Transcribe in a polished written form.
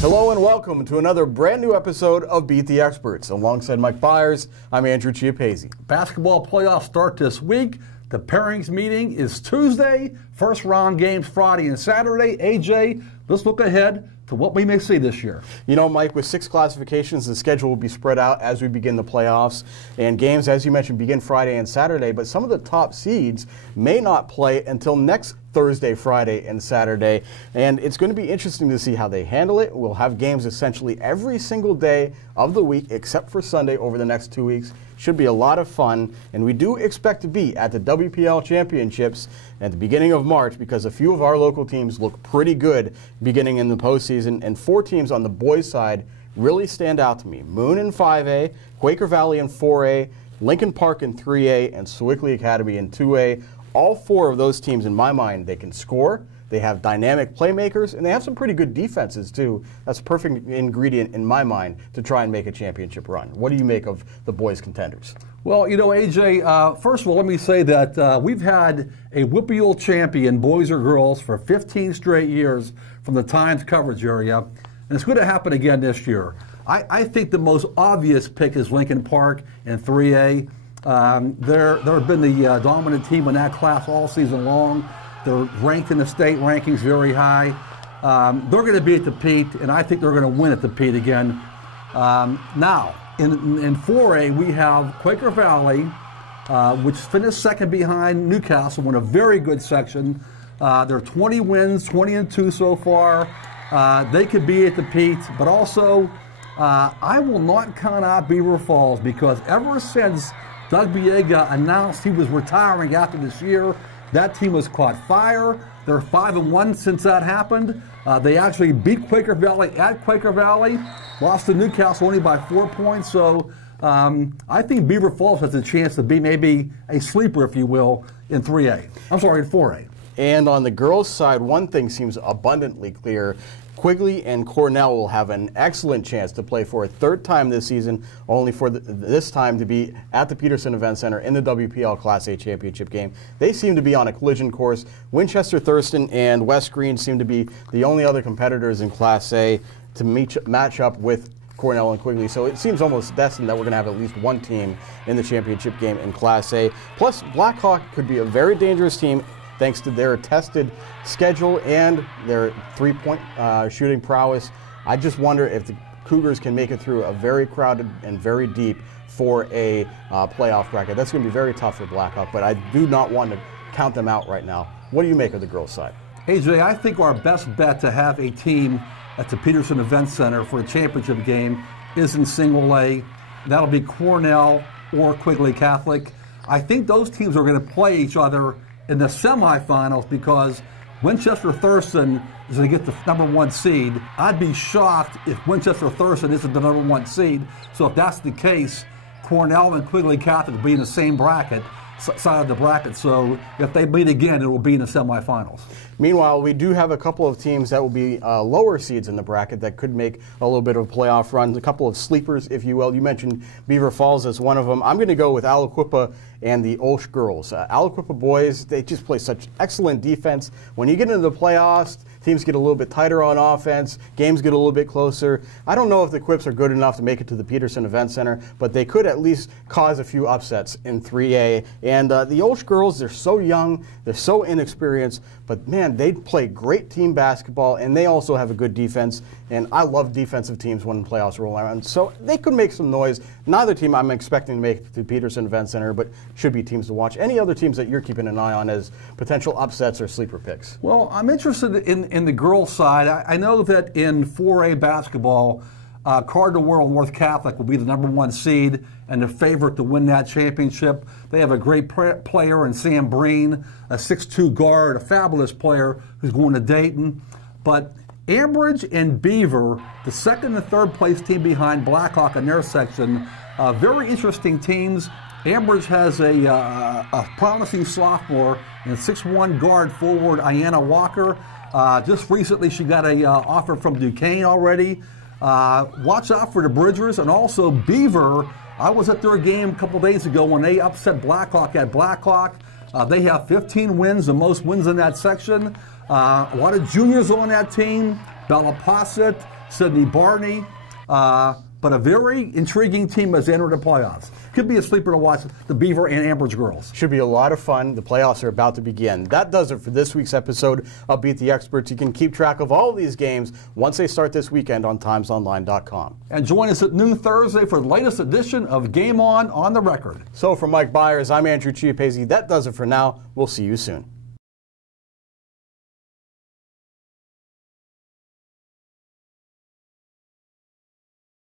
Hello and welcome to another brand new episode of Beat the Experts. Alongside Mike Bires, I'm Andrew Chiappazzi. Basketball playoffs start this week. The pairings meeting is Tuesday. First round games Friday and Saturday. AJ, let's look ahead to what we may see this year. You know, Mike, with 6 classifications, the schedule will be spread out as we begin the playoffs. And games, as you mentioned, begin Friday and Saturday. But some of the top seeds may not play until next Thursday, Friday, and Saturday. And it's going to be interesting to see how they handle it. We'll have games essentially every single day of the week except for Sunday over the next 2 weeks. Should be a lot of fun. And we do expect to be at the WPIAL Championships at the beginning of March because a few of our local teams look pretty good beginning in the postseason. And 4 teams on the boys' side really stand out to me. Moon in 5A, Quaker Valley in 4A, Lincoln Park in 3A, and Sewickley Academy in 2A. All 4 of those teams, in my mind, they can score, they have dynamic playmakers, and they have some pretty good defenses, too. That's a perfect ingredient, in my mind, to try and make a championship run. What do you make of the boys' contenders? Well, you know, AJ, first of all, let me say that we've had a WPIAL champion, boys or girls, for 15 straight years from the Times coverage area, and it's going to happen again this year. I think the most obvious pick is Lincoln Park in 3A. They've been the dominant team in that class all season long. They're ranked in the state rankings very high. They're going to be at the Pete, and I think they're going to win at the Pete again. Now, in 4A, we have Quaker Valley, which finished second behind Newcastle in a very good section. They're 20 wins, 20-2 so far. They could be at the Pete, but also I will not count out Beaver Falls because ever since Doug Biega announced he was retiring after this year, that team has caught fire. They're 5-1 since that happened. They actually beat Quaker Valley at Quaker Valley, lost to Newcastle only by 4 points. So I think Beaver Falls has a chance to be maybe a sleeper, if you will, in 3A. I'm sorry, in 4A. And on the girls' side, one thing seems abundantly clear. Quigley and Cornell will have an excellent chance to play for a 3rd time this season, only for this time to be at the Petersen Events Center in the WPIAL Class A championship game. They seem to be on a collision course. Winchester Thurston and West Green seem to be the only other competitors in Class A to match up with Cornell and Quigley. So it seems almost destined that we're going to have at least one team in the championship game in Class A. Plus, Blackhawk could be a very dangerous team thanks to their tested schedule and their 3-point shooting prowess. I just wonder if the Cougars can make it through a very crowded and very deep 4A playoff bracket. That's going to be very tough for Blackhawk, but I do not want to count them out right now. What do you make of the girls' side? AJ, I think our best bet to have a team at the Petersen Events Center for a championship game is in single A. That'll be Cornell or Quigley Catholic. I think those teams are going to play each other in the semifinals because Winchester Thurston is going to get the #1 seed. I'd be shocked if Winchester Thurston isn't the #1 seed. So if that's the case, Cornell and Quigley Catholic will be in the same bracket, side of the bracket. So if they meet again, it will be in the semifinals. Meanwhile, we do have a couple of teams that will be lower seeds in the bracket that could make a little bit of a playoff run, a couple of sleepers, if you will. You mentioned Beaver Falls as one of them. I'm going to go with Aliquippa and the Olsh girls. Aliquippa boys, they just play such excellent defense. When you get into the playoffs, teams get a little bit tighter on offense, games get a little bit closer. I don't know if the Quips are good enough to make it to the Petersen Events Center, but they could at least cause a few upsets in 3A. And the Olsh girls, they're so young, they're so inexperienced, but man, they play great team basketball, and they also have a good defense. And I love defensive teams when the playoffs roll around. So they could make some noise. Neither team I'm expecting to make it to Petersen Events Center, but should be teams to watch. Any other teams that you're keeping an eye on as potential upsets or sleeper picks? Well, I'm interested in the girls' side. I know that in 4A basketball, Cardinal World North Catholic will be the #1 seed and the favorite to win that championship. They have a great player in Sam Breen, a 6'2" guard, a fabulous player who's going to Dayton. But Ambridge and Beaver, the 2nd and 3rd place team behind Blackhawk in their section, very interesting teams. Ambridge has a promising sophomore and 6'1" guard forward, Ayanna Walker. Just recently she got an offer from Duquesne already. Watch out for the Bridgers, and also Beaver. I was at their game a couple days ago when they upset Blackhawk at Blackhawk. They have 15 wins, the most wins in that section. A lot of juniors on that team. Bella Posset, Sydney Barney. But a very intriguing team has entered the playoffs. Could be a sleeper to watch, the Beaver and Ambridge girls. Should be a lot of fun. The playoffs are about to begin. That does it for this week's episode of Beat the Experts. You can keep track of all of these games once they start this weekend on timesonline.com. And join us at noon Thursday for the latest edition of Game On the Record. So for Mike Bires, I'm Andrew Chiappazzi. That does it for now. We'll see you soon.